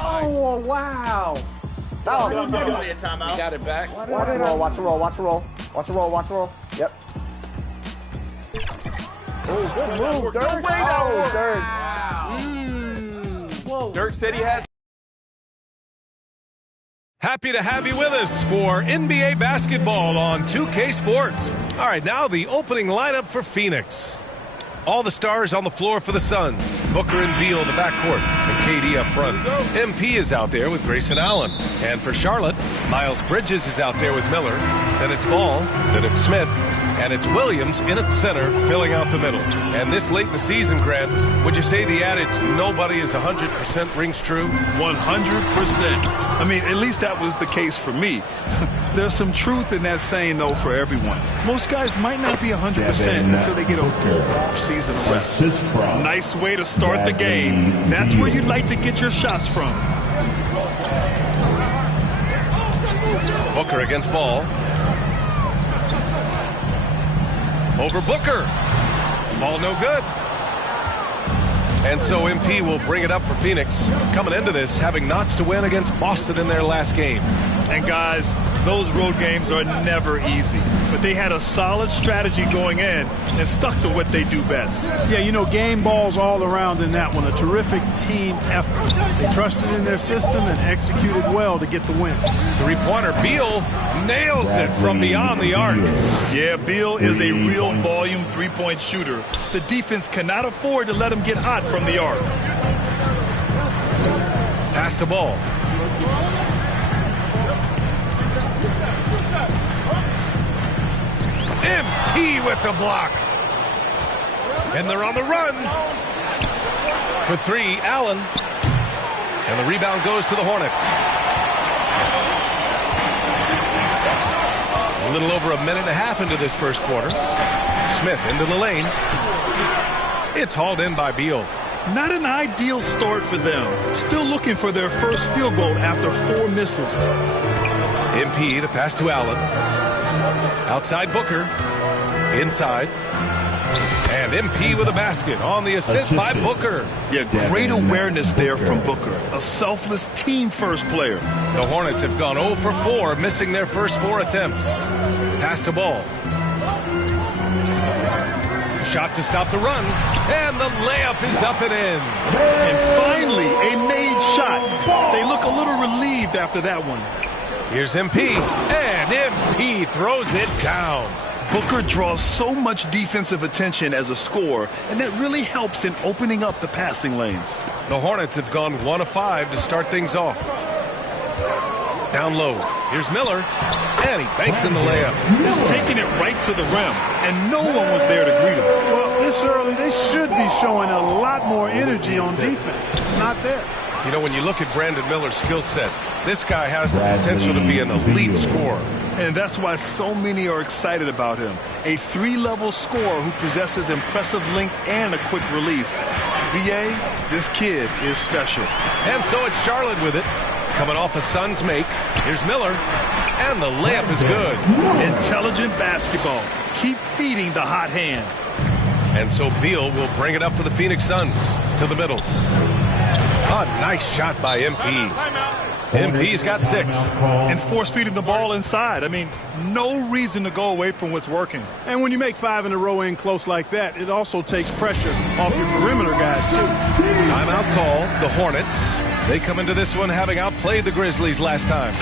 Oh, wow. Foul. Timeout. Got it back. Watch the roll, watch the roll, watch the roll. Watch the roll, watch the roll. Yep. Oh, good move, Dirk. Oh, Dirk. Whoa. Dirk said he had. Happy to have you with us for NBA basketball on 2K Sports. All right, now the opening lineup for Phoenix. All the stars on the floor for the Suns. Booker and Beal in the backcourt, and KD up front. MP is out there with Grayson Allen. And for Charlotte, Miles Bridges is out there with Miller. Then it's Ball, then it's Smith, and it's Williams in at center, filling out the middle. And this late in the season, Grant, would you say the adage, nobody is 100% rings true? 100%. I mean, at least that was the case for me. There's some truth in that saying, though, for everyone. Most guys might not be 100% until they get a full off-season rest. Nice way to start the game. That's where you'd like to get your shots from. Booker against Ball. Over Booker. Ball no good. And so MP will bring it up for Phoenix, coming into this, having knots to win against Boston in their last game. And guys, those road games are never easy. But they had a solid strategy going in and stuck to what they do best. Yeah, you know, game balls all around in that one. A terrific team effort. They trusted in their system and executed well to get the win. Three-pointer. Beal nails it from beyond the arc. Yeah, Beal is a real volume three-point shooter. The defense cannot afford to let him get hot from the arc. Pass to Ball. MP with the block. And they're on the run. For three, Allen. And the rebound goes to the Hornets. A little over a minute and a half into this first quarter. Smith into the lane. It's hauled in by Beal. Not an ideal start for them. Still looking for their first field goal after 4 misses. MP, the pass to Allen. Outside Booker. Inside. And MP with a basket on the assist by Booker. Yeah, great awareness there from Booker. A selfless team-first player. The Hornets have gone 0 for 4, missing their first 4 attempts. Pass to Ball. Shot to stop the run. And the layup is up and in. And finally, a made shot. They look a little relieved after that one. Here's MP. And MP throws it down. Booker draws so much defensive attention as a scorer, and that really helps in opening up the passing lanes. The Hornets have gone 1 of 5 to start things off. Down low. Here's Miller. And he banks in the layup. Just taking it right to the rim, and no one was there to greet him. Well, this early, they should be showing a lot more energy on defense. It's not there. You know, when you look at Brandon Miller's skill set, this guy has the potential to be an elite scorer. And that's why so many are excited about him. A 3-level scorer who possesses impressive length and a quick release. BA, this kid is special. And so it's Charlotte with it. Coming off a Suns make. Here's Miller. And the layup is good. Intelligent basketball. Keep feeding the hot hand. And so Beal will bring it up for the Phoenix Suns to the middle. A nice shot by MP. MP's got 6. And force feeding the ball inside. I mean, no reason to go away from what's working. And when you make 5 in a row in close like that, it also takes pressure off your perimeter guys, too. Timeout call, the Hornets. They come into this one having outplayed the Grizzlies last time.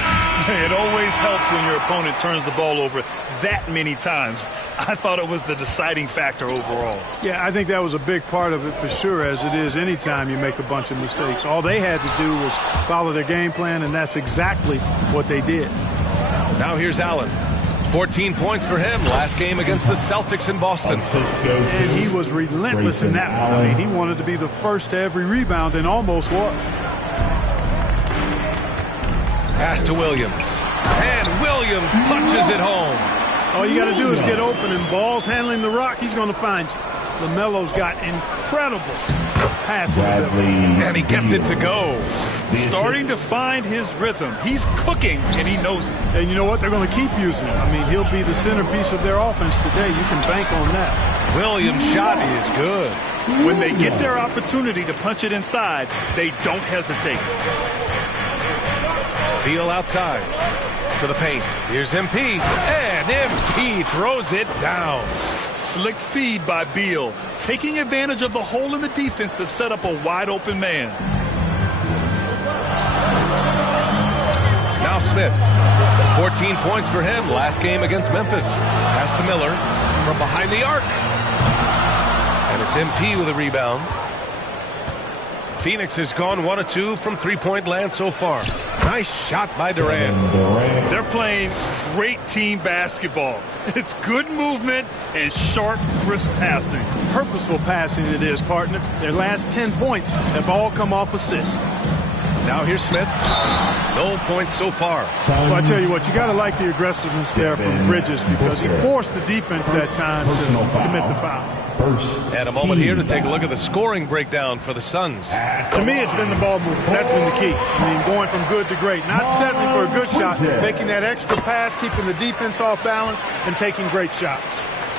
It always helps when your opponent turns the ball over that many times. I thought it was the deciding factor overall. Yeah, I think that was a big part of it for sure, as it is anytime you make a bunch of mistakes. All they had to do was follow their game plan, and that's exactly what they did. Now here's Allen. 14 points for him last game against the Celtics in Boston. And he was relentless in that one. I mean, he wanted to be the first to every rebound and almost was. Pass to Williams. And Williams punches it home. All you got to do is get open, and Ball's handling the rock. He's going to find you. LaMelo's got incredible passing ability. And he gets it to go. Starting to find his rhythm. He's cooking, and he knows it. And you know what? They're going to keep using him. I mean, he'll be the centerpiece of their offense today. You can bank on that. Williams' shot is good. When they get their opportunity to punch it inside, they don't hesitate. Beal outside to the paint. Here's MP, and MP throws it down. Slick feed by Beal, taking advantage of the hole in the defense to set up a wide-open man. Now Smith. 14 points for him last game against Memphis. Pass to Miller from behind the arc. And it's MP with a rebound. Phoenix has gone 1 of 2 from three-point land so far. Nice shot by Durant. They're playing great team basketball. It's good movement and sharp, crisp passing. Purposeful passing it is, partner. Their last 10 points have all come off assists. Now here's Smith. No points so far. Well, I tell you what, you got to like the aggressiveness there from Bridges because he forced the defense that time to commit the foul. And a moment here to take a look at the scoring breakdown for the Suns. To me, it's been the ball movement. That's been the key. I mean, going from good to great. Not settling for a good shot, making that extra pass, keeping the defense off balance, and taking great shots.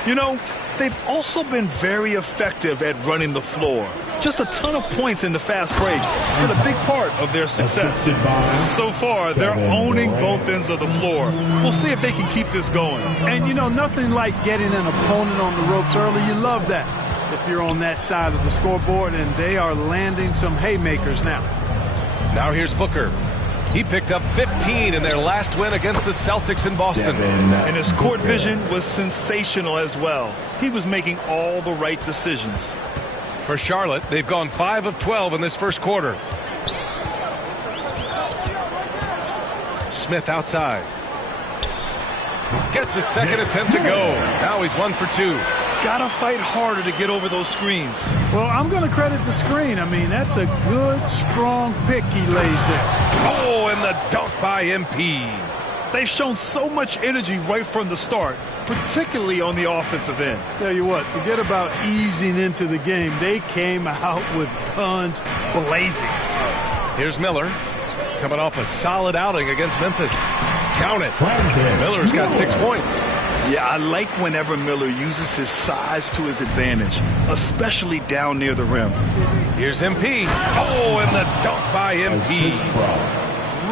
You know, they've also been very effective at running the floor. Just a ton of points in the fast break and a big part of their success. So far, they're owning both ends of the floor. We'll see if they can keep this going. And, you know, nothing like getting an opponent on the ropes early. You love that if you're on that side of the scoreboard, and they are landing some haymakers now. Now here's Booker. He picked up 15 in their last win against the Celtics in Boston. And his court vision was sensational as well. He was making all the right decisions. For Charlotte, they've gone 5 of 12 in this first quarter. Smith outside. Gets a second attempt to go. Now he's 1 for 2. Gotta fight harder to get over those screens. Well, I'm going to credit the screen. I mean, that's a good, strong pick he lays there. Oh, and the dunk by MP. They've shown so much energy right from the start, particularly on the offensive end. Tell you what, forget about easing into the game. They came out with guns blazing. Here's Miller, coming off a solid outing against Memphis. Count it. Miller's got 6 points. Yeah, I like whenever Miller uses his size to his advantage, especially down near the rim. Here's MP. Oh, and the dunk by MP.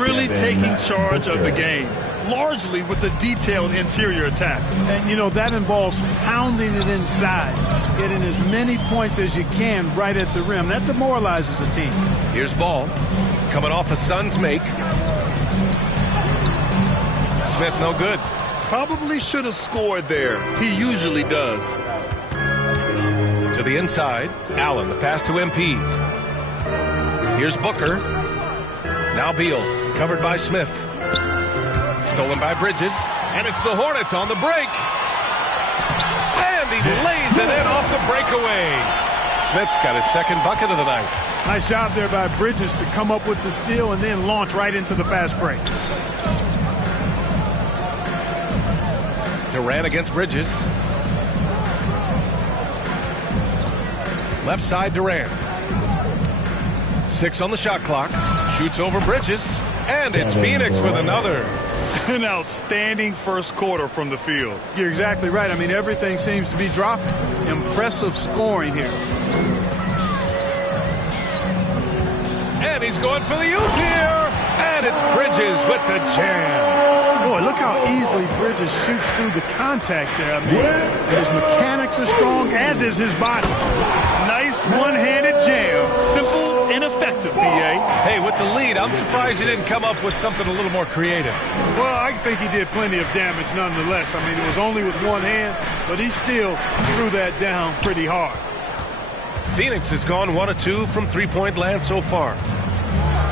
Really taking charge of the game, largely with a detailed interior attack. And, you know, that involves pounding it inside, getting as many points as you can right at the rim. That demoralizes the team. Here's Ball, coming off a Suns make. Smith no good. Probably should have scored there. He usually does. To the inside, Allen, the pass to MP. Here's Booker. Now Beal, covered by Smith. Stolen by Bridges, and it's the Hornets on the break. And he lays it in off the breakaway. Smith's got his second bucket of the night. Nice job there by Bridges to come up with the steal and then launch right into the fast break. Durant against Bridges. Left side Durant. 6 on the shot clock. Shoots over Bridges. And it's Phoenix with another. An outstanding first quarter from the field. You're exactly right. I mean, everything seems to be dropping. Impressive scoring here. And he's going for the oop here. And it's Bridges with the jam. Boy, look how easily Bridges shoots through the contact there. I mean, his mechanics are strong, as is his body. Nice one-handed jam. Simple and effective, B.A. Hey, with the lead, I'm surprised he didn't come up with something a little more creative. Well, I think he did plenty of damage nonetheless. I mean, it was only with one hand, but he still threw that down pretty hard. Phoenix has gone 1 of 2 from three-point land so far.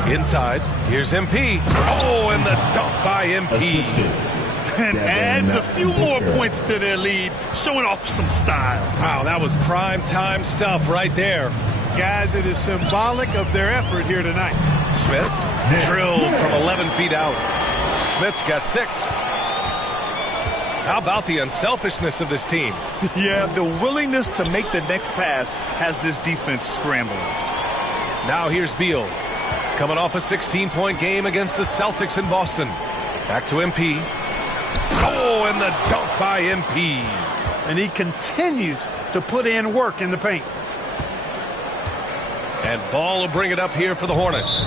Inside, here's MP. Oh, and the dunk by MP. And adds a few more points to their lead, showing off some style. Wow, that was prime time stuff right there. Guys, it is symbolic of their effort here tonight. Smith drilled from 11 feet out. Smith's got 6. How about the unselfishness of this team? Yeah, the willingness to make the next pass has this defense scrambling. Now here's Beal. Coming off a 16-point game against the Celtics in Boston. Back to MP. Oh, and the dunk by MP. And he continues to put in work in the paint. And Ball will bring it up here for the Hornets.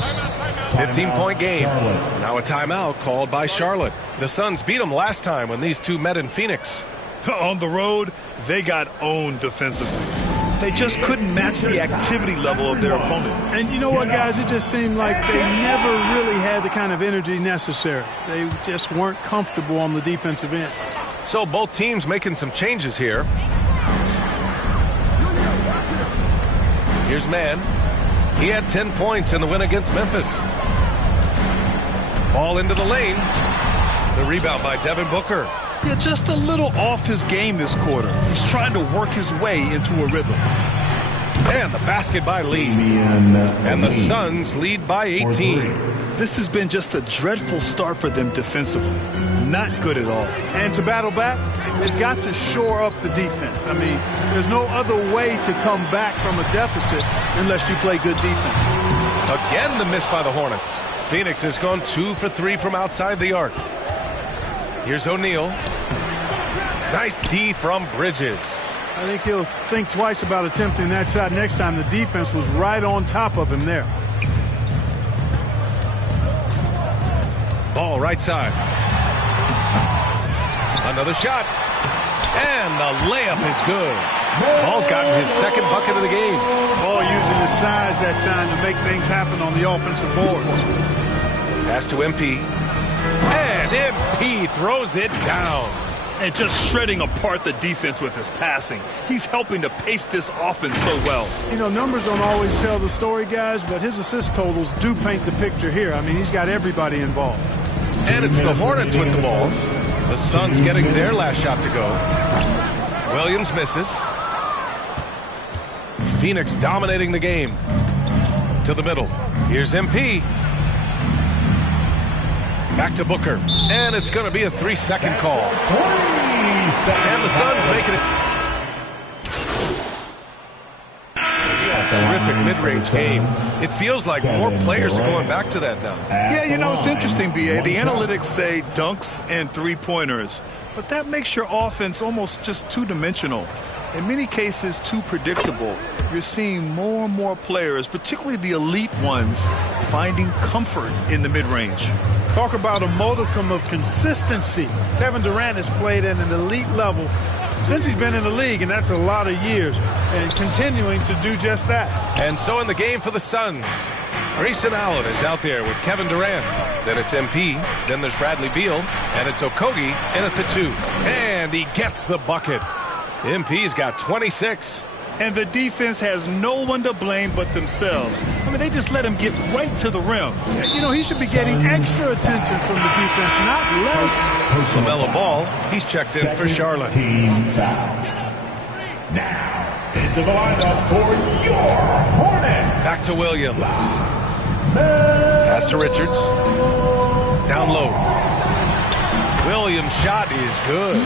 15-point game. Now a timeout called by Charlotte. The Suns beat them last time when these two met in Phoenix. On the road, they got owned defensively. They just couldn't match the activity level of their opponent. And you know what, guys? It just seemed like they never really had the kind of energy necessary. They just weren't comfortable on the defensive end. So both teams making some changes here. Here's Mann. He had 10 points in the win against Memphis. Ball into the lane. The rebound by Devin Booker. Yeah, just a little off his game this quarter. He's trying to work his way into a rhythm. And the basket by Lee. And the Suns lead by 18. This has been just a dreadful start for them defensively. Not good at all. And to battle back, they've got to shore up the defense. I mean, there's no other way to come back from a deficit unless you play good defense. Again, the miss by the Hornets. Phoenix has gone 2 for 3 from outside the arc. Here's O'Neal. Nice D from Bridges. I think he'll think twice about attempting that shot next time. The defense was right on top of him there. Ball right side. Another shot. And the layup is good. Ball's gotten his second bucket of the game. Ball using his size that time to make things happen on the offensive boards. Pass to MP. And MP throws it down. And just shredding apart the defense with his passing. He's helping to pace this offense so well. You know, numbers don't always tell the story, guys, but his assist totals do paint the picture here. I mean, he's got everybody involved. And it's the Hornets with the ball. The Suns getting their last shot to go. Williams misses. Phoenix dominating the game. To the middle. Here's MP. Back to Booker. And it's going to be a 3-second call. And the Suns making it. Terrific mid-range game. It feels like more players are going back to that now. Yeah, you know, it's interesting, B.A. The analytics say dunks and three-pointers, but that makes your offense almost just two-dimensional. In many cases, too predictable. You're seeing more and more players, particularly the elite ones, finding comfort in the mid-range. Talk about a modicum of consistency. Kevin Durant has played at an elite level since he's been in the league, and that's a lot of years, and continuing to do just that. And so in the game for the Suns, Grayson Allen is out there with Kevin Durant. Then it's MP. Then there's Bradley Beal. And it's Okogie in at the 2. And he gets the bucket. MP's got 26. And the defense has no one to blame but themselves. I mean, they just let him get right to the rim. You know, he should be getting extra attention from the defense, not less. LaMelo Ball, he's checked in for Charlotte. Team foul. Now, into the lineup for your Hornets. Back to Williams. Pass to Richards. Down low. Williams' shot is good.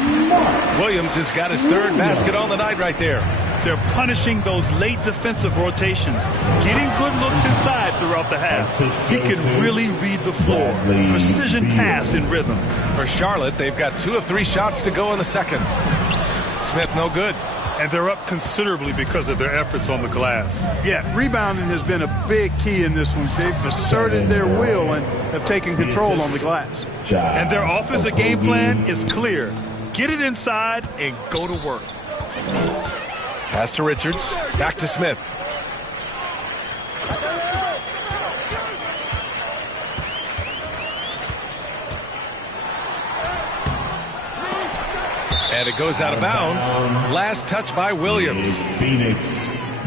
Williams has got his third basket on the night right there. They're punishing those late defensive rotations, getting good looks inside throughout the half. He can really read the floor. Precision pass in rhythm. For Charlotte, they've got 2 of 3 shots to go in the second. Smith no good. And they're up considerably because of their efforts on the glass. Yeah, rebounding has been a big key in this one. They've asserted their will and have taken control on the glass. And their offensive game plan is clear. Get it inside and go to work. Pass to Richards. Back to Smith. And it goes out of bounds. Last touch by Williams.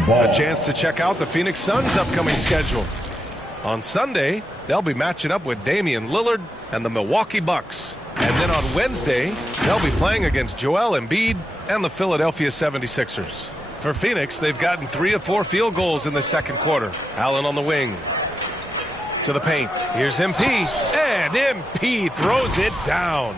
A chance to check out the Phoenix Suns' upcoming schedule. On Sunday, they'll be matching up with Damian Lillard and the Milwaukee Bucks. And then on Wednesday, they'll be playing against Joel Embiid and the Philadelphia 76ers. For Phoenix, they've gotten 3 of 4 field goals in the second quarter. Allen on the wing. To the paint. Here's MP. And MP throws it down.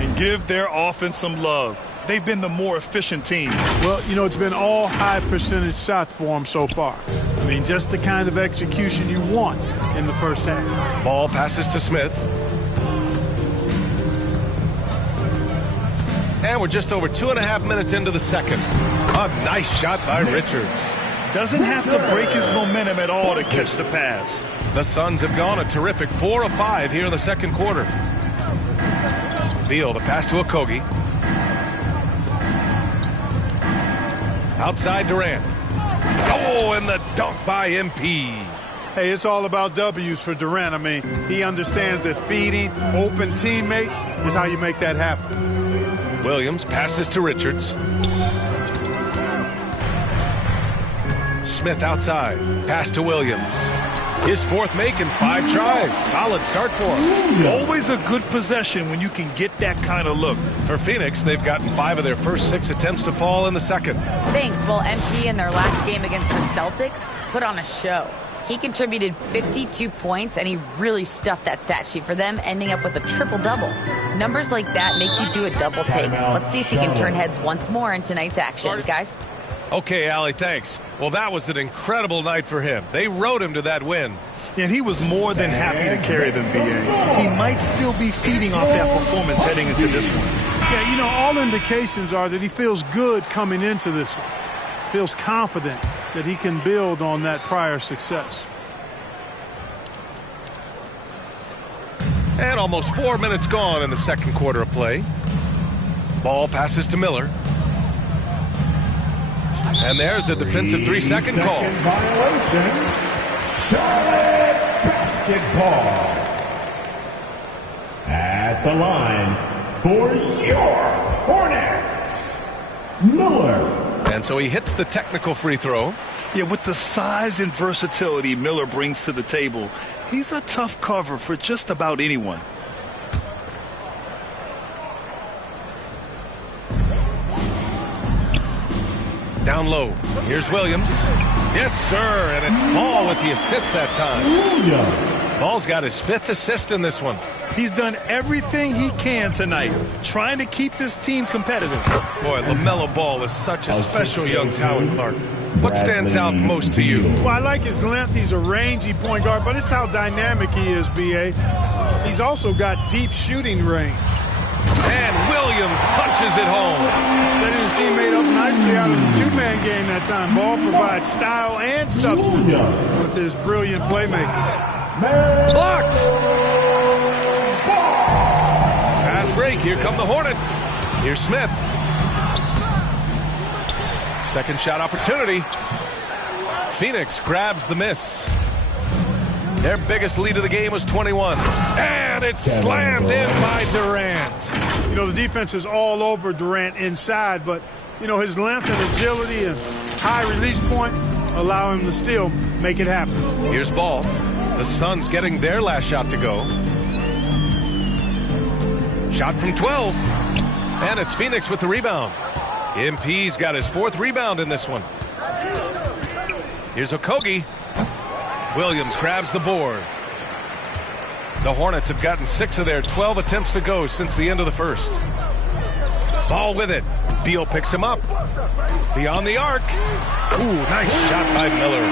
And give their offense some love. They've been the more efficient team. Well, you know, it's been all high percentage shots for them so far. I mean, just the kind of execution you want in the first half. Ball passes to Smith. And we're just over 2.5 minutes into the second. A nice shot by Richards. Doesn't have to break his momentum at all to catch the pass. The Suns have gone a terrific 4 of 5 here in the second quarter. Beal, the pass to Okogie. Outside Durant. Oh, and the dunk by MP. Hey, it's all about W's for Durant. I mean, he understands that feeding open teammates is how you make that happen. Williams passes to Richards. Smith outside. Pass to Williams. His fourth make in 5 tries. Solid start for him. Always a good possession when you can get that kind of look. For Phoenix, they've gotten 5 of their first 6 attempts to fall in the second. Thanks. Well, MP in their last game against the Celtics put on a show. He contributed 52 points, and he really stuffed that stat sheet for them, ending up with a triple-double. Numbers like that make you do a double take. Let's see if he can turn heads once more in tonight's action, guys. Okay, Allie, thanks. Well, that was an incredible night for him. They rode him to that win. And he was more than happy to carry them, B.A. He might still be feeding off that performance heading into this one. Yeah, you know, all indications are that he feels good coming into this one. Feels confident that he can build on that prior success. And almost 4 minutes gone in the second quarter of play. Ball passes to Miller. And there's a defensive 3-second call. Violation. Charlotte basketball. At the line for your Hornets, Miller. And so he hits the technical free throw. Yeah, with the size and versatility Miller brings to the table, he's a tough cover for just about anyone. Down low. Here's Williams. Yes, sir. And it's Paul with the assist that time. Paul's got his 5th assist in this one. He's done everything he can tonight, trying to keep this team competitive. Boy, LaMelo Ball is such a special young talent, Clark. What stands out most to you? Well, I like his length. He's a rangy point guard, but it's how dynamic he is, B.A. He's also got deep shooting range. And Williams punches it home. Setting his teammate up nicely out of the 2-man game that time. Ball provides style and substance with his brilliant playmaking. Blocked. Fast break. Here come the Hornets. Here's Smith. Second shot opportunity. Phoenix grabs the miss. Their biggest lead of the game was 21. And it's slammed in by Durant. You know, the defense is all over Durant inside, but, you know, his length and agility and high release point allow him to still make it happen. Here's Ball. The Suns getting their last shot to go. Shot from 12. And it's Phoenix with the rebound. MP's got his 4th rebound in this one. Here's Okogie. Williams grabs the board. The Hornets have gotten 6 of their 12 attempts to go since the end of the first. Ball with it. Beal picks him up. Beyond the arc. Ooh, nice shot by Miller.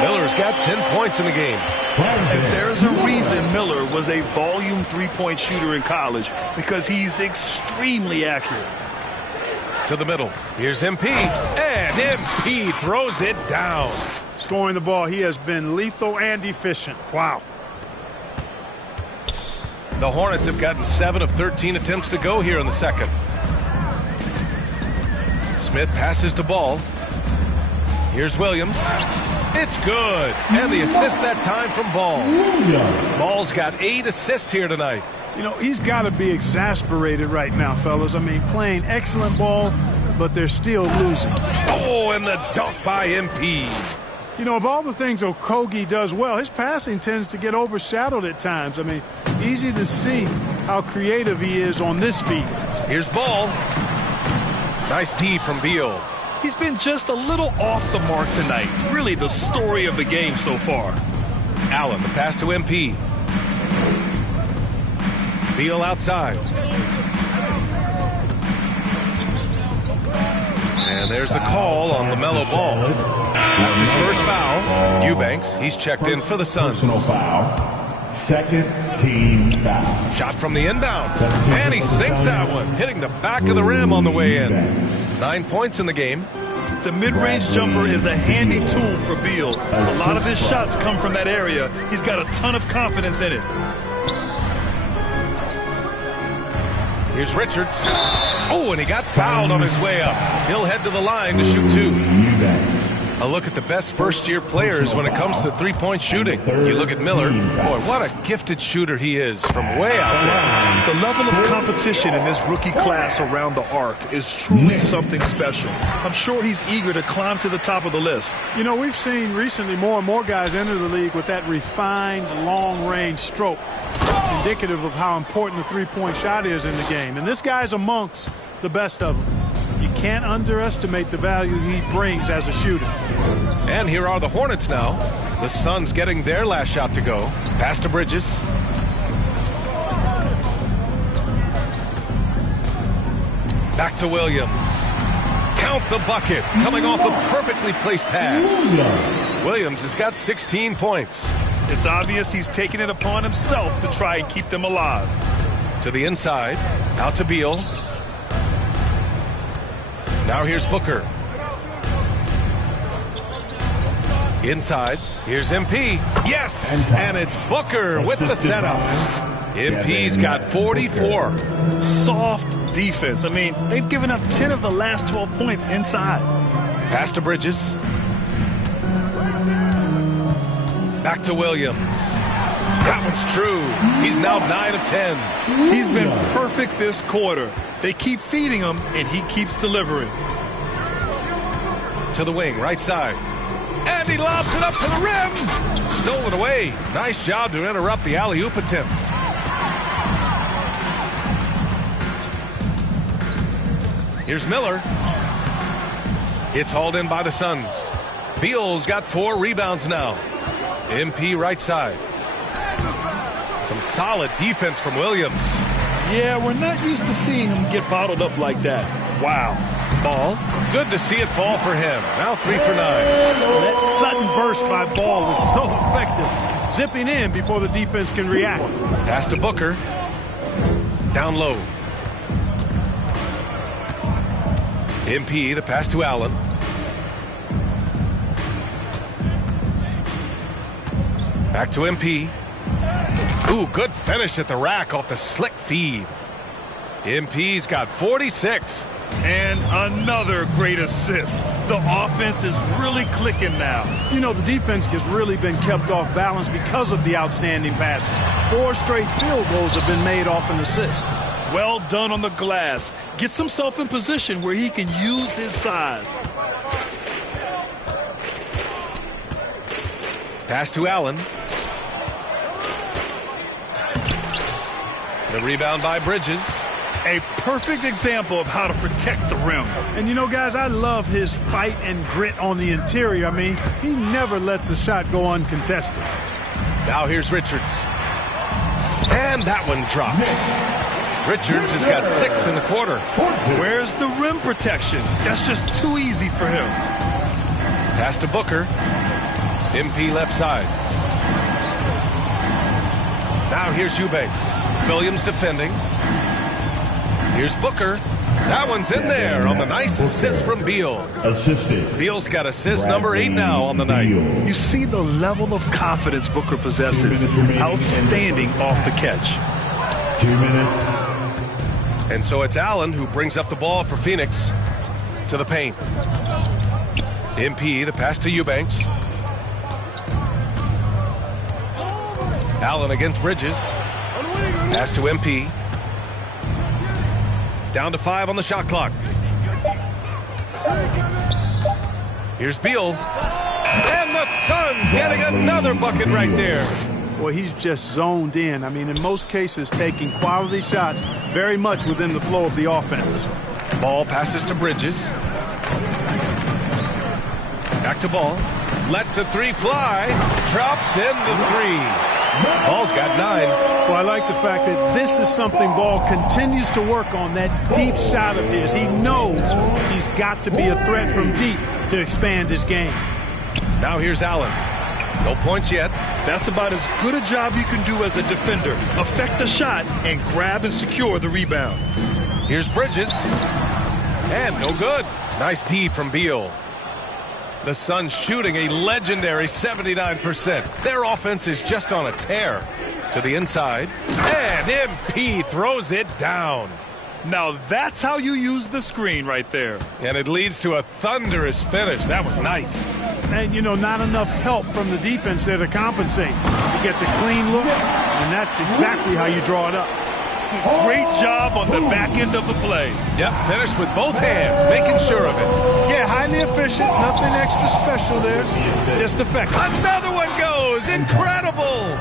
Miller's got 10 points in the game. And there's a reason Miller was a volume 3-point shooter in college, because he's extremely accurate. To the middle. Here's MP. And MP throws it down. Scoring the ball, he has been lethal and efficient. Wow. The Hornets have gotten 7 of 13 attempts to go here in the second. Smith passes to Ball. Here's Williams. It's good. And the assist that time from Ball. Ball's got 8 assists here tonight. You know, he's got to be exasperated right now, fellas. I mean, playing excellent ball, but they're still losing. Oh, and the dunk by MP. You know, of all the things Okogie does well, his passing tends to get overshadowed at times. I mean, easy to see how creative he is on this feed. Here's Ball. Nice D from Beal. He's been just a little off the mark tonight. Really the story of the game so far. Allen, the pass to MP. Beal outside. And there's the call on LaMelo Ball. That's his first foul. Eubanks, he's checked in for the Suns. Personal foul. Second team foul. Shot from the inbound. And he sinks that one, hitting the back of the rim on the way in. 9 points in the game. The mid-range jumper is a handy tool for Beal. A lot of his shots come from that area. He's got a ton of confidence in it. Here's Richards. Oh, and he got fouled on his way up. He'll head to the line to shoot 2. A look at the best first-year players when it comes to three-point shooting. You look at Miller. Boy, what a gifted shooter he is from way out there. The level of competition in this rookie class around the arc is truly something special. I'm sure he's eager to climb to the top of the list. You know, we've seen recently more and more guys enter the league with that refined long-range stroke, indicative of how important the three-point shot is in the game. And this guy's amongst the best of them. You can't underestimate the value he brings as a shooter. And here are the Hornets now. The Suns getting their last shot to go. Pass to Bridges. Back to Williams. Count the bucket. Coming off a perfectly placed pass. Williams has got 16 points. It's obvious he's taking it upon himself to try and keep them alive. To the inside. Out to Beal. Now here's Booker. Inside. Here's MP. Yes! And it's Booker with the setup. MP's got 44. Soft defense. I mean, they've given up 10 of the last 12 points inside. Pass to Bridges. Back to Williams. That one's true. He's now 9 of 10. He's been perfect this quarter. They keep feeding him, and he keeps delivering. To the wing, right side. And he lobs it up to the rim. Stolen away. Nice job to interrupt the alley-oop attempt. Here's Miller. It's hauled in by the Suns. Beal's got 4 rebounds now. MP right side. Some solid defense from Williams. Yeah, we're not used to seeing him get bottled up like that. Wow. Ball. Good to see it fall for him. Now 3 for 9. That sudden burst by Ball is so effective. Zipping in before the defense can react. Pass to Booker. Down low. MP, the pass to Allen. Back to MP. Ooh, good finish at the rack off the slick feed. MP's got 46. And another great assist. The offense is really clicking now. You know, the defense has really been kept off balance because of the outstanding passes. 4 straight field goals have been made off an assist. Well done on the glass. Gets himself in position where he can use his size. Pass to Allen. The rebound by Bridges. A perfect example of how to protect the rim. And you know, guys, I love his fight and grit on the interior. I mean, he never lets a shot go uncontested. Now here's Richards. And that one drops. Richards has got 6 in the quarter. Where's the rim protection? That's just too easy for him. Pass to Booker. MP left side. Now here's Eubanks. Williams defending. Here's Booker. That one's in there on the nice assist from Beal. Assisted. Beal's got assist number 8 now on the night. You see the level of confidence Booker possesses. Outstanding off the catch. 2 minutes. And so it's Allen who brings up the ball for Phoenix to the paint. MP, the pass to Eubanks. Allen against Bridges. Pass to MP. Down to 5 on the shot clock. Here's Beal. And the Suns getting another bucket right there. Boy, he's just zoned in. I mean, in most cases, taking quality shots very much within the flow of the offense. Ball passes to Bridges. Back to Ball. Lets the 3 fly. Drops in the 3. Ball's got 9. Well, I like the fact that this is something Ball continues to work on, that deep shot of his. He knows he's got to be a threat from deep to expand his game. Now here's Allen. No points yet. That's about as good a job you can do as a defender. Affect the shot and grab and secure the rebound. Here's Bridges. And no good. Nice D from Beal. The Suns shooting a legendary 79%. Their offense is just on a tear. To the inside, and MP throws it down. Now that's how you use the screen right there. And it leads to a thunderous finish. That was nice. And, not enough help from the defense there to compensate. He gets a clean look, and that's exactly how you draw it up. Great job on the back end of the play. Yep, finished with both hands, making sure of it. Yeah, highly efficient, nothing extra special there, just effective. Another one goes, incredible.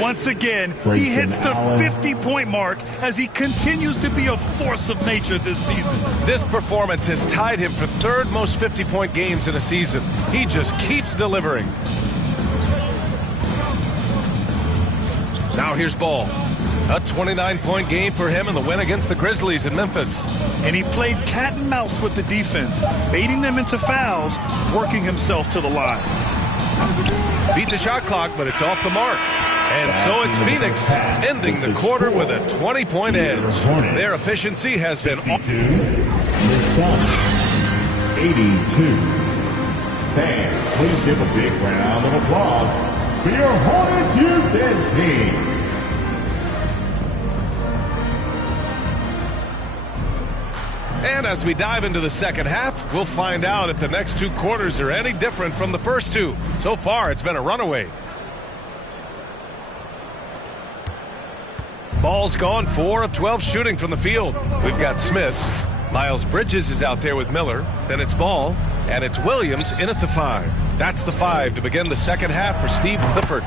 Once again, he hits the 50-point mark as he continues to be a force of nature this season. This performance has tied him for third most 50-point games in a season. He just keeps delivering. Now here's Ball. A 29-point game for him in the win against the Grizzlies in Memphis. And he played cat and mouse with the defense, baiting them into fouls, working himself to the line. Beat the shot clock, but it's off the mark. And so it's Phoenix ending the quarter with a 20-point edge. Their efficiency has been... The Suns, 82. Fans, please give a big round of applause for your Hornets defense team. And as we dive into the second half, we'll find out if the next two quarters are any different from the first two. So far, it's been a runaway. Ball's gone, 4 of 12 shooting from the field. We've got Smith. Miles Bridges is out there with Miller. Then it's Ball, and it's Williams in at the 5. That's the 5 to begin the second half for Steve Clifford.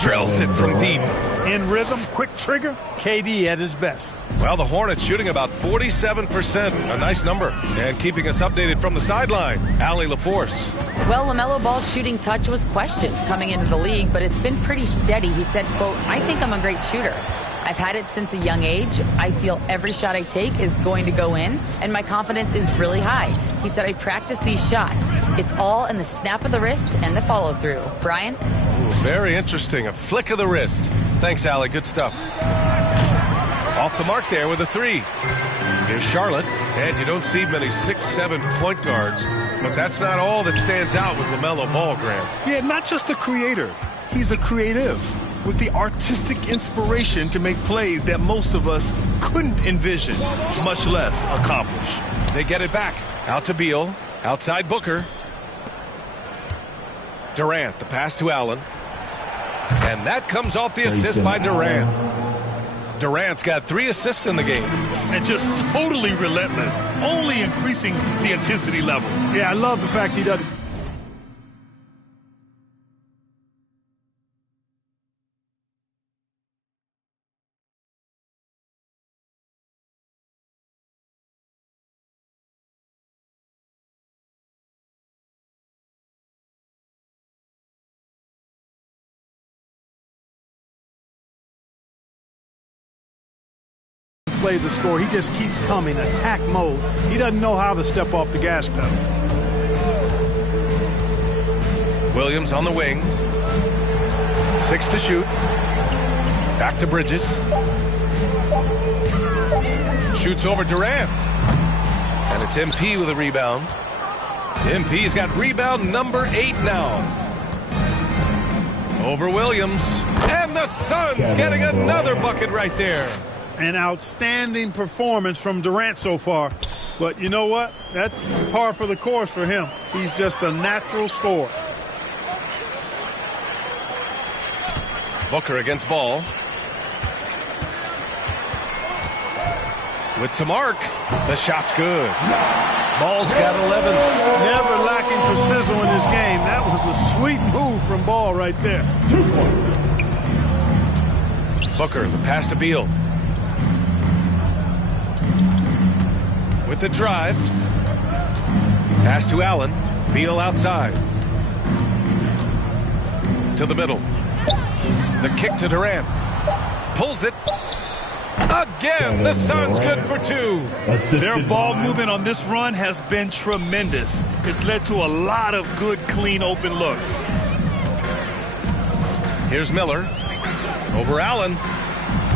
Drills it from deep. In rhythm, quick trigger, KD at his best. Well, the Hornets shooting about 47%, a nice number. And keeping us updated from the sideline, Allie LaForce. Well, LaMelo Ball's shooting touch was questioned coming into the league, but it's been pretty steady. He said, quote, "I think I'm a great shooter. I've had it since a young age. I feel every shot I take is going to go in, and my confidence is really high." He said, "I practice these shots. It's all in the snap of the wrist and the follow-through." Brian? Ooh, very interesting. A flick of the wrist. Thanks, Allie. Good stuff. Off the mark there with a 3. Here's Charlotte, and you don't see many 6'7" point guards, but that's not all that stands out with LaMelo Ball, Graham. Yeah, not just a creator. He's a creative with the artistic inspiration to make plays that most of us couldn't envision, much less accomplish. They get it back. Out to Beal. Outside Booker. Durant, the pass to Allen. And that comes off the assist by Durant. Durant's got 3 assists in the game. And just totally relentless, only increasing the intensity level. Yeah, I love the fact he doesn't. Play the score. He just keeps coming, attack mode. He doesn't know how to step off the gas pedal. Williams on the wing. 6 to shoot. Back to Bridges. Shoots over Durant. And it's MP with a rebound. MP's got rebound number 8 now. Over Williams. And the Suns getting another bucket right there. An outstanding performance from Durant so far. But you know what? That's par for the course for him. He's just a natural scorer. Booker against Ball. With some arc. The shot's good. Ball's got 11. Never lacking for sizzle in his game. That was a sweet move from Ball right there. Booker, the pass to Beal. With the drive. Pass to Allen. Beal outside. To the middle. The kick to Durant. Pulls it. Again, the Suns good for 2. Their ball movement on this run has been tremendous. It's led to a lot of good, clean, open looks. Here's Miller. Over Allen.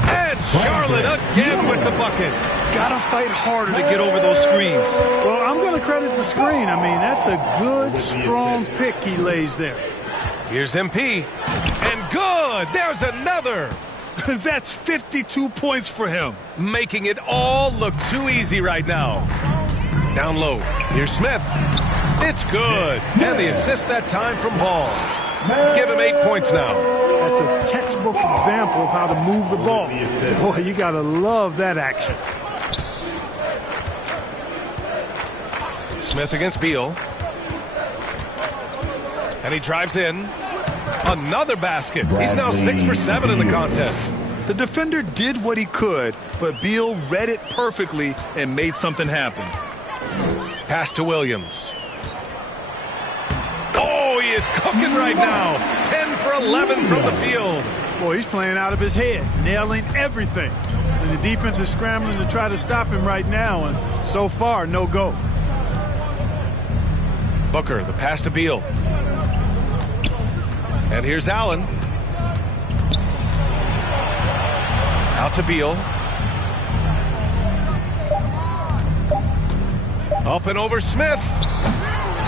And Charlotte again with the bucket. Gotta fight harder to get over those screens. Well, I'm going to to credit the screen. I mean, that's a good, strong pick he lays there. Here's MP. And good! There's another! That's 52 points for him. Making it all look too easy right now. Down low. Here's Smith. It's good. And the assist that time from Hall. Give him 8 points now. That's a textbook example of how to move the ball. Boy, you got to love that action. Smith against Beal. And he drives in. Another basket. He's now 6 for 7 in the contest. The defender did what he could, but Beal read it perfectly and made something happen. Pass to Williams. Oh, he is cooking right now. 10 for 11 from the field. Boy, he's playing out of his head, nailing everything. And the defense is scrambling to try to stop him right now, and so far, no go. Booker, the pass to Beal. And here's Allen. Out to Beal. Up and over Smith.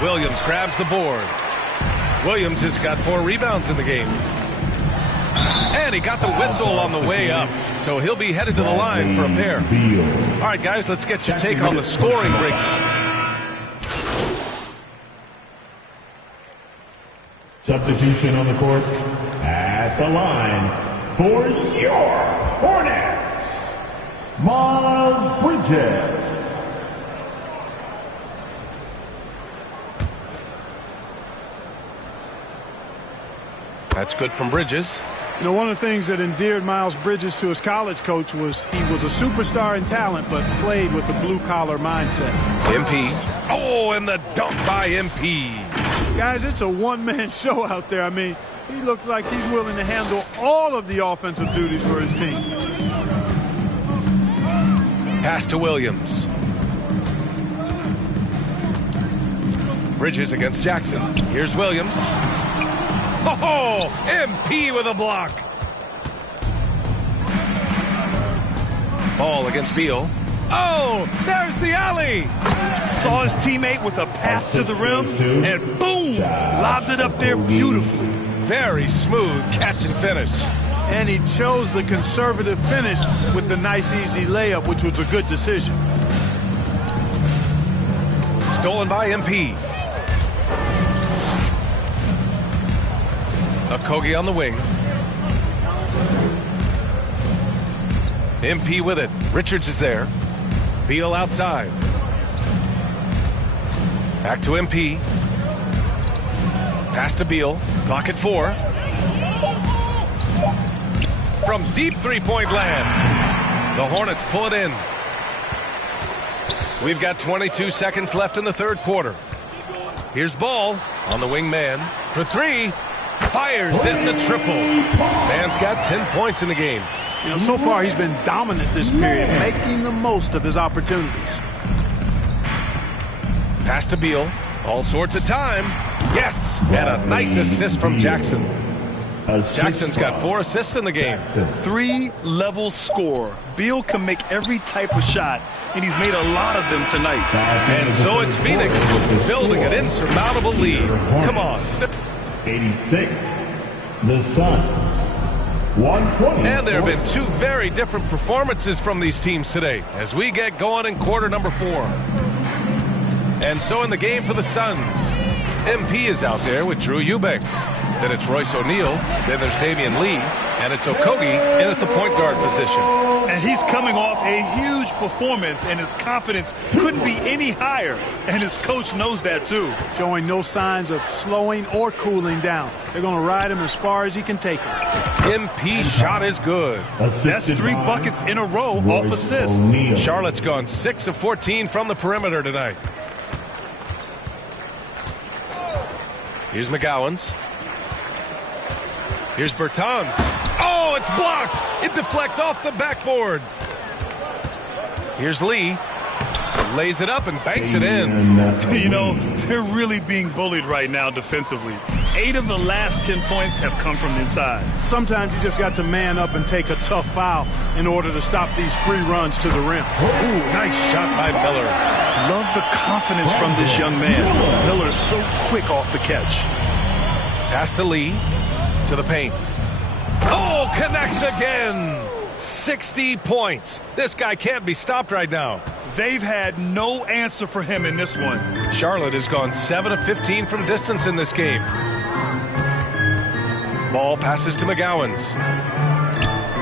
Williams grabs the board. Williams has got 4 rebounds in the game. And he got the whistle on the way up. So he'll be headed to the line for a pair. All right, guys, let's get your take on the scoring break. Substitution on the court at the line for your Hornets, Miles Bridges. That's good from Bridges. You know, one of the things that endeared Miles Bridges to his college coach was he was a superstar in talent, but played with a blue-collar mindset. MP. Oh, and the dunk by MP. Guys, it's a one-man show out there. I mean, he looks like he's willing to handle all of the offensive duties for his team. Pass to Williams. Bridges against Jackson. Here's Williams. Oh, MP with a block. Ball against Beal. Oh, there's the alley. Saw his teammate with a pass to the rim, and boom, lobbed it up there beautifully. Very smooth catch and finish. And he chose the conservative finish with the nice, easy layup, which was a good decision. Stolen by MP. Okogie on the wing. MP with it. Richards is there. Beal outside. Back to MP. Pass to Beal. Clock at 4. From deep three-point land. The Hornets pull it in. We've got 22 seconds left in the third quarter. Here's Ball on the wing man for 3. Fires in the triple. Man's got 10 points in the game. You know, so far he's been dominant this period, making the most of his opportunities. Pass to Beal. All sorts of time. Yes! And a nice assist from Jackson. Jackson's got 4 assists in the game. 3-level score. Beal can make every type of shot, and he's made a lot of them tonight. And so it's Phoenix building an insurmountable lead. Come on. 86, the Suns, 120. And there have been 2 very different performances from these teams today as we get going in quarter number 4. And so in the game for the Suns, MP is out there with Drew Eubanks. Then it's Royce O'Neal. Then there's Damian Lee. And it's Okogie in at the point guard position. And he's coming off a huge performance, and his confidence couldn't be any higher. And his coach knows that, too. Showing no signs of slowing or cooling down. They're going to ride him as far as he can take him. MP shot is good. That's 3 buckets in a row off assist. Charlotte's gone 6 of 14 from the perimeter tonight. Here's McGowan's. Here's Bertans. Oh, it's blocked. It deflects off the backboard. Here's Lee. Lays it up and banks it in. You know, they're really being bullied right now defensively. 8 of the last 10 points have come from inside. Sometimes you just got to man up and take a tough foul in order to stop these free runs to the rim. Ooh, nice shot by Miller. Love the confidence from this young man. Miller is so quick off the catch. Pass to Lee, to the paint. Oh, connects again. 60 points. This guy can't be stopped right now. They've had no answer for him in this one. Charlotte has gone 7 of 15 from distance in this game. Ball passes to McGowan's.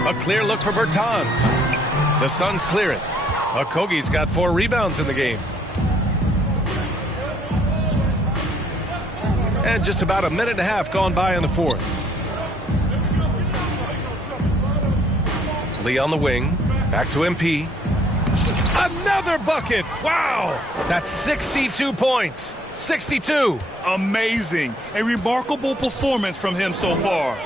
A clear look for Bertans. The Suns clear it. Okogie's got 4 rebounds in the game. And just about a minute and a half gone by in the fourth. Lee on the wing. Back to MP. Another bucket. Wow. That's 62 points. 62. Amazing. A remarkable performance from him so far.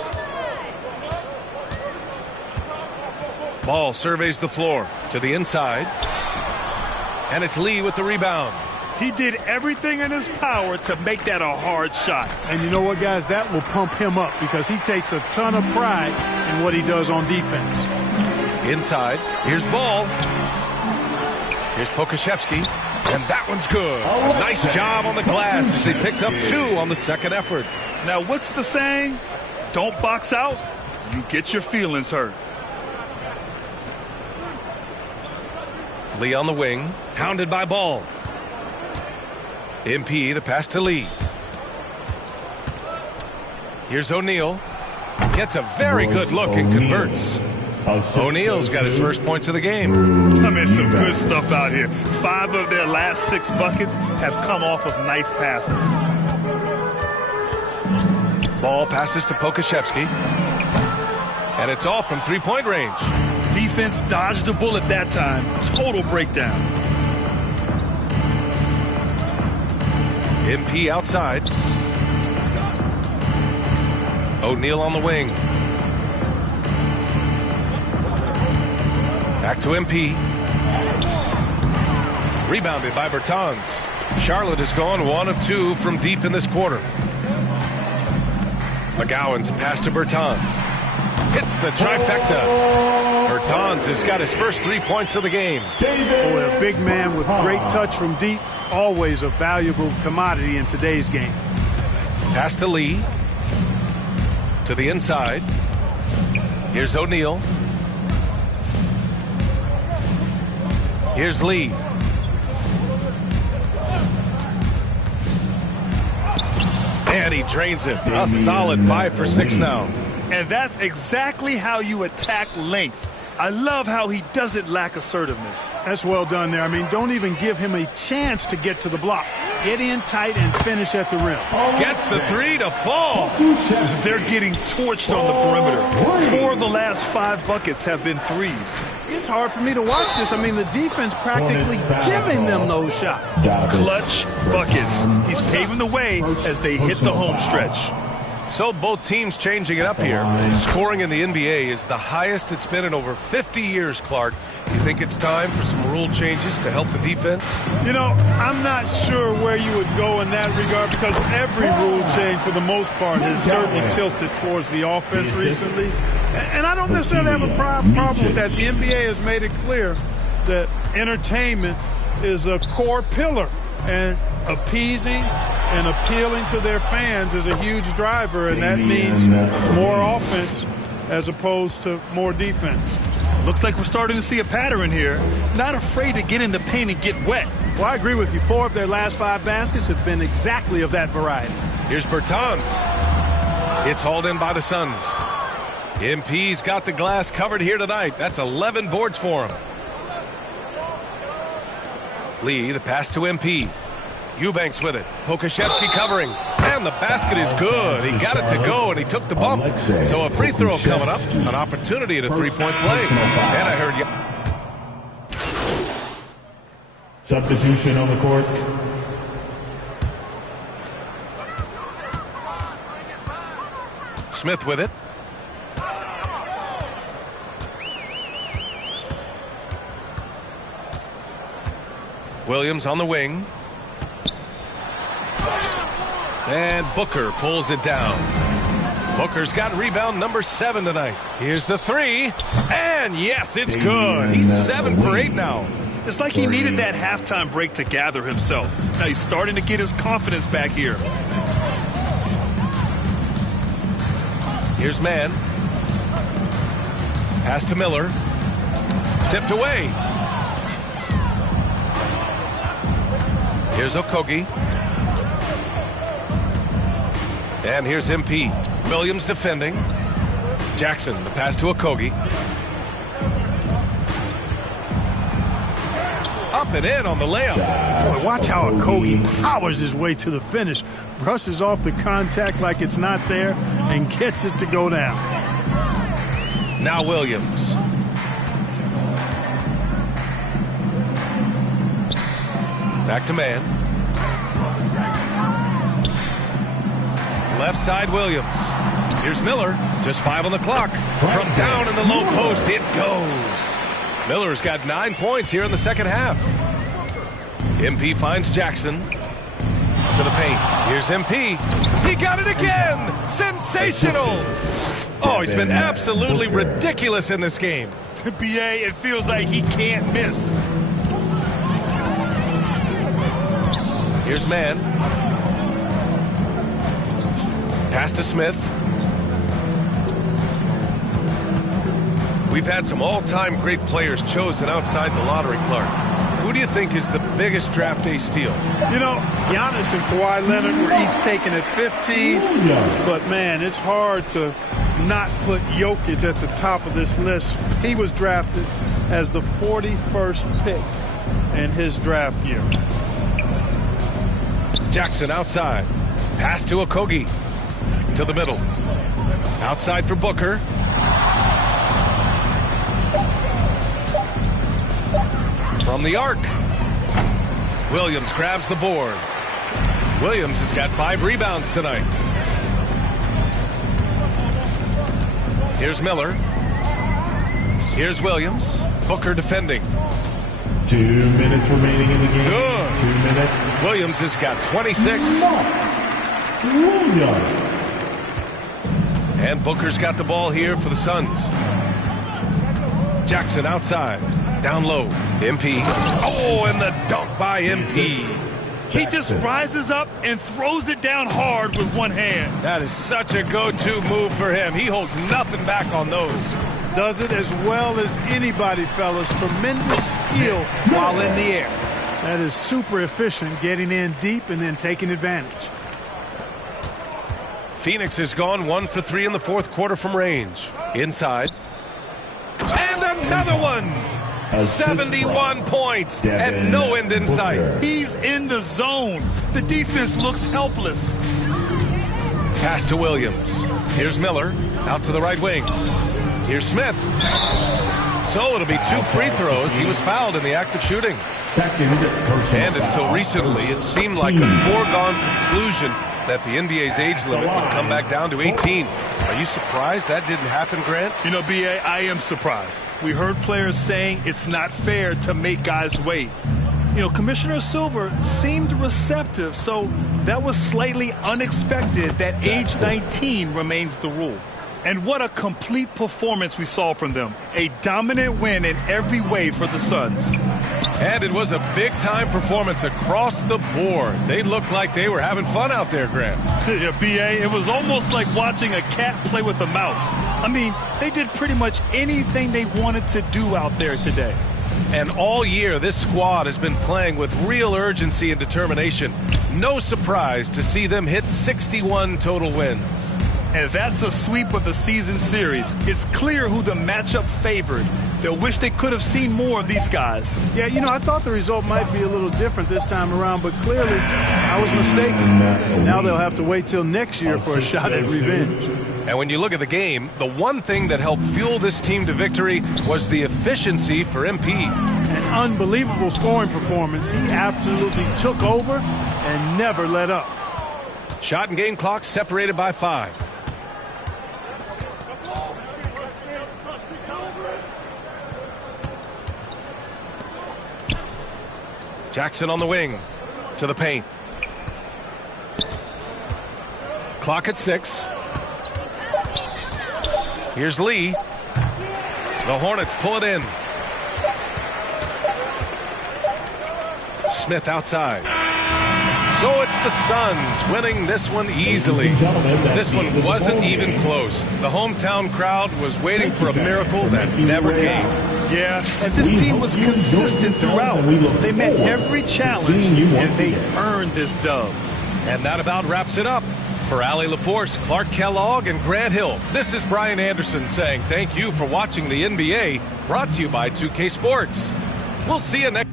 Ball surveys the floor to the inside. And it's Lee with the rebound. He did everything in his power to make that a hard shot. And you know what, guys? That will pump him up because he takes a ton of pride in what he does on defense. Inside. Here's Ball. Here's Pokashevsky. And that one's good. Nice job on the glass as they picked up 2 on the second effort. Now, what's the saying? Don't box out. You get your feelings hurt. Lee on the wing. Hounded by Ball. MP, the pass to Lee. Here's O'Neal. Gets a very good look and converts. O'Neal's got his first points of the game. I mean, some good stuff out here. 5 of their last 6 buckets have come off of nice passes. Ball passes to Pokashevsky. And it's all from three-point range. Defense dodged a bullet that time. Total breakdown. MP outside. O'Neal on the wing. Back to MP. Rebounded by Bertans. Charlotte has gone 1 of 2 from deep in this quarter. McGowan's pass to Bertans. Hits the trifecta. Bertans has got his first 3 points of the game. Boy, a big man with great touch from deep. Always a valuable commodity in today's game. Pass to Lee. To the inside. Here's O'Neal. Here's Lee. And he drains it. A solid 5 for 6 now. And that's exactly how you attack length. I love how he doesn't lack assertiveness. That's well done there. I mean, don't even give him a chance to get to the block. Get in tight and finish at the rim. Gets the 3 to fall. They're getting torched on the perimeter. 4 of the last 5 buckets have been threes. It's hard for me to watch this. I mean, the defense practically giving them those shots. Clutch buckets. He's paving the way as they hit the home stretch. So both teams changing it up here. Scoring in the NBA is the highest it's been in over 50 years, Clark. You think it's time for some rule changes to help the defense? You know, I'm not sure where you would go in that regard because every rule change for the most part has certainly tilted towards the offense recently. And I don't necessarily have a problem with that. The NBA has made it clear that entertainment is a core pillar, and appeasing and appealing to their fans is a huge driver, and that means more offense as opposed to more defense. Looks like we're starting to see a pattern here. Not afraid to get in the paint and get wet. Well, I agree with you. 4 of their last 5 baskets have been exactly of that variety. Here's Bertans. It's hauled in by the Suns. MP's got the glass covered here tonight. That's 11 boards for him. Lee, the pass to MP. Eubanks with it. Pokashevsky covering. And the basket is good. He got it to go, and he took the bump. So a free throw coming up. An opportunity at a three-point play. And I heard you. Substitution on the court. Smith with it. Williams on the wing. And Booker pulls it down. Booker's got rebound number 7 tonight. Here's the 3. And yes, it's good. He's 7 for 8 now. It's like he needed that halftime break to gather himself. Now he's starting to get his confidence back here. Here's Mann. Pass to Miller. Tipped away. Here's Okogie. And here's MP. Williams defending. Jackson, the pass to Okogie. Up and in on the layup. Boy, watch how Okogie powers his way to the finish. Brushes off the contact like it's not there and gets it to go down. Now Williams. Back to Mann. Left side Williams. Here's Miller. Just 5 on the clock. From down in the low post, it goes. Miller's got 9 points here in the second half. MP finds Jackson. To the paint. Here's MP. He got it again. Sensational. Oh, he's been absolutely ridiculous in this game. BA, it feels like he can't miss. Here's Mann. Pass to Smith. We've had some all-time great players chosen outside the lottery, Clark. Who do you think is the biggest draft day steal? You know, Giannis and Kawhi Leonard were each taken at 15. But, man, it's hard to not put Jokic at the top of this list. He was drafted as the 41st pick in his draft year. Jackson outside. Pass to Okogie. To the middle. Outside for Booker. From the arc. Williams grabs the board. Williams has got 5 rebounds tonight. Here's Miller. Here's Williams. Booker defending. 2 minutes remaining in the game. Good. 2 minutes. Williams has got 26. Williams. And Booker's got the ball here for the Suns. Jackson outside. Down low. MP. Oh, and the dunk by MP. He just rises up and throws it down hard with one hand. That is such a go-to move for him. He holds nothing back on those. Does it as well as anybody, fellas. Tremendous skill while in the air. That is super efficient, getting in deep and then taking advantage. Phoenix has gone 1 for 3 in the fourth quarter from range. Inside. And another one. 71 points and no end in sight. He's in the zone. The defense looks helpless. Pass to Williams. Here's Miller. Out to the right wing. Here's Smith. So it'll be 2 free throws. He was fouled in the act of shooting. And until recently, it seemed like a foregone conclusion that the NBA's age limit would come back down to 18. Are you surprised that didn't happen, Grant? You know, B.A., I am surprised. We heard players saying it's not fair to make guys wait. You know, Commissioner Silver seemed receptive, so that was slightly unexpected that age 19 remains the rule. And what a complete performance we saw from them. A dominant win in every way for the Suns. And it was a big-time performance across the board. They looked like they were having fun out there, Grant. Yeah, B.A., it was almost like watching a cat play with a mouse. I mean, they did pretty much anything they wanted to do out there today. And all year, this squad has been playing with real urgency and determination. No surprise to see them hit 61 total wins. And that's a sweep of the season series. It's clear who the matchup favored. They'll wish they could have seen more of these guys. Yeah, you know, I thought the result might be a little different this time around, but clearly I was mistaken. Now they'll have to wait till next year for a shot at revenge. And when you look at the game, the one thing that helped fuel this team to victory was the efficiency for MP. An unbelievable scoring performance. He absolutely took over and never let up. Shot and game clock separated by 5. Jackson on the wing to the paint. Clock at 6. Here's Lee. The Hornets pull it in. Smith outside. So it's the Suns winning this one easily. This one wasn't even close. The hometown crowd was waiting for a miracle that never came. Yeah, and this team was consistent throughout. They met every challenge, and they earned this dub. And that about wraps it up. For Allie LaForce, Clark Kellogg, and Grant Hill, this is Brian Anderson saying thank you for watching the NBA, brought to you by 2K Sports. We'll see you next.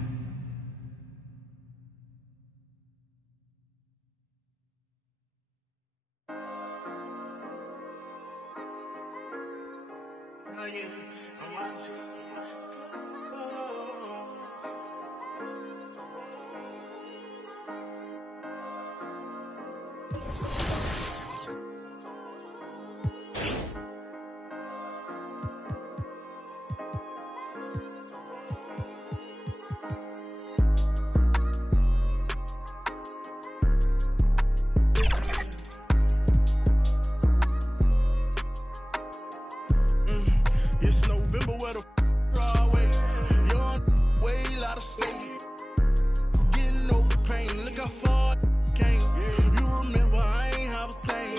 It's November where the Broadway, young way out of state, getting over pain. Look how far I came. You remember I ain't have a thing.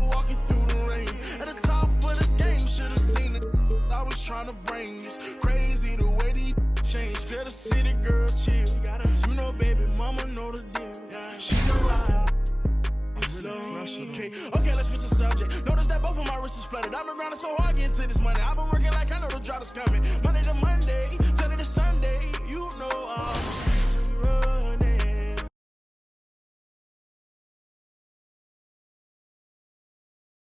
Walking through the rain at the top of the game, should have seen it. I was trying to bring it's crazy the way these changed. Tell the city girl chill. You know, baby mama know the deal. She know I. Okay, let's switch the subject. Notice that both of my wrists is flooded. I've been grinding so hard getting to this money. I've been working like I know the drop is coming.